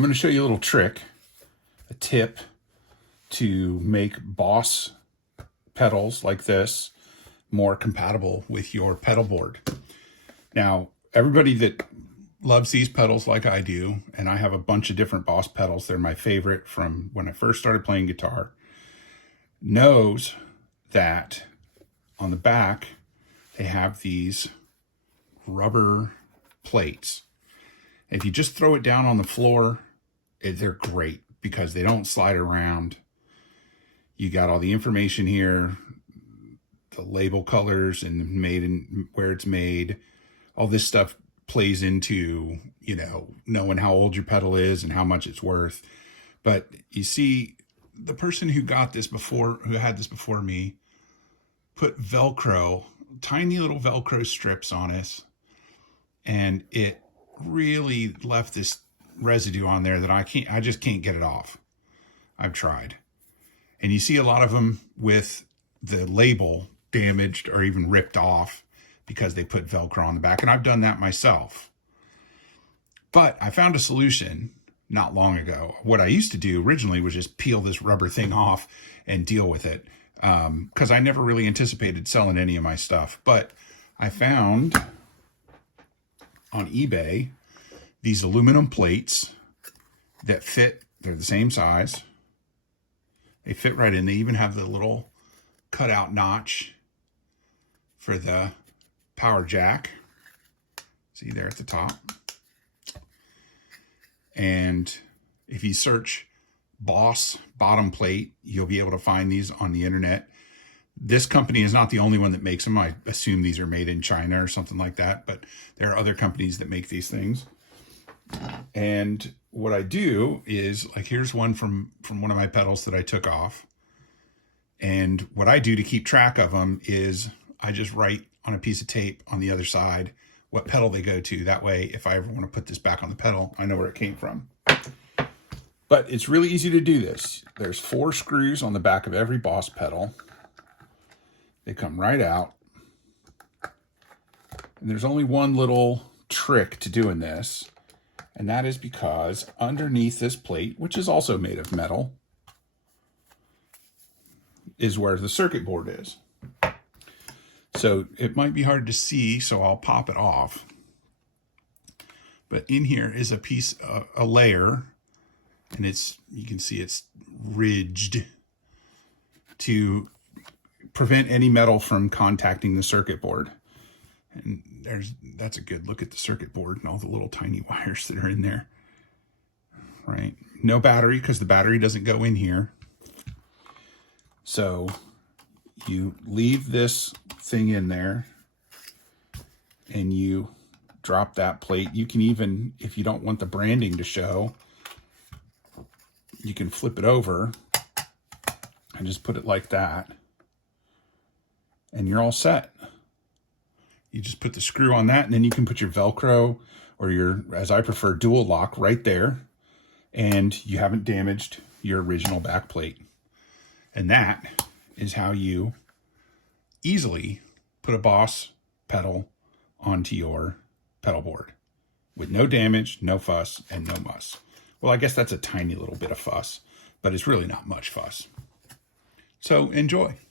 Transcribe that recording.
I'm going to show you a little trick, a tip to make Boss pedals like this more compatible with your pedal board. Now, everybody that loves these pedals like I do, and I have a bunch of different Boss pedals, they're my favorite from when I first started playing guitar, knows that on the back they have these rubber plates. If you just throw it down on the floor, they're great because they don't slide around. You got all the information here, the label colors and made and where it's made. All this stuff plays into, you know, knowing how old your pedal is and how much it's worth. But you see, the person who got this before, who had this before me, put Velcro, tiny little Velcro strips on it, and it really left this residue on there that I just can't get it off. I've tried. And you see a lot of them with the label damaged or even ripped off because they put Velcro on the back. And I've done that myself. But I found a solution not long ago. What I used to do originally was just peel this rubber thing off and deal with it. Because I never really anticipated selling any of my stuff. But I found on eBay these aluminum plates that fit. They're the same size. They fit right in. They even have the little cutout notch for the power jack. See there at the top. And if you search Boss bottom plate, you'll be able to find these on the internet. This company is not the only one that makes them. I assume these are made in China or something like that, but there are other companies that make these things. And what I do is, like, here's one from one of my pedals that I took off. And what I do to keep track of them is I just write on a piece of tape on the other side what pedal they go to. That way, if I ever want to put this back on the pedal, I know where it came from. But it's really easy to do this. There's 4 screws on the back of every Boss pedal. They come right out. And there's only one little trick to doing this. And that is because underneath this plate, which is also made of metal, is where the circuit board is. So it might be hard to see, so I'll pop it off. But in here is a layer, and you can see it's ridged to prevent any metal from contacting the circuit board. And that's a good look at the circuit board and all the little tiny wires that are in there. Right? No battery, because the battery doesn't go in here. So you leave this thing in there and you drop that plate. You can even, if you don't want the branding to show, you can flip it over and just put it like that. And you're all set. You just put the screw on that, and then you can put your Velcro or your, as I prefer, dual lock right there. And you haven't damaged your original back plate. And that is how you easily put a Boss pedal onto your pedal board with no damage, no fuss, and no muss. Well, I guess that's a tiny little bit of fuss, but it's really not much fuss. So enjoy.